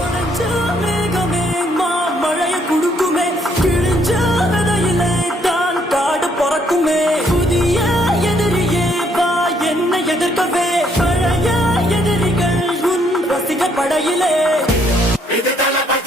உடைஞ்ச மேகமே மாமழைய குடுக்குமே, கிழிஞ்ச விதையிலே தான் காடு பொறக்குமே. புதிய எதிரியே வா என்னை எதிர்க்கவே, பழைய எதிரிகள் உன் ரசிக படையிலே. இது தளபதி